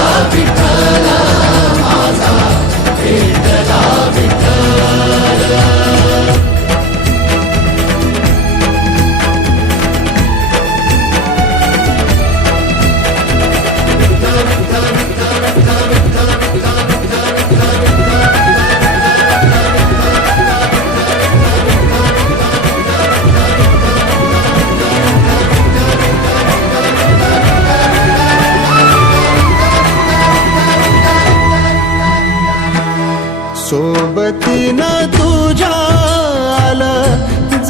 सोबतीनं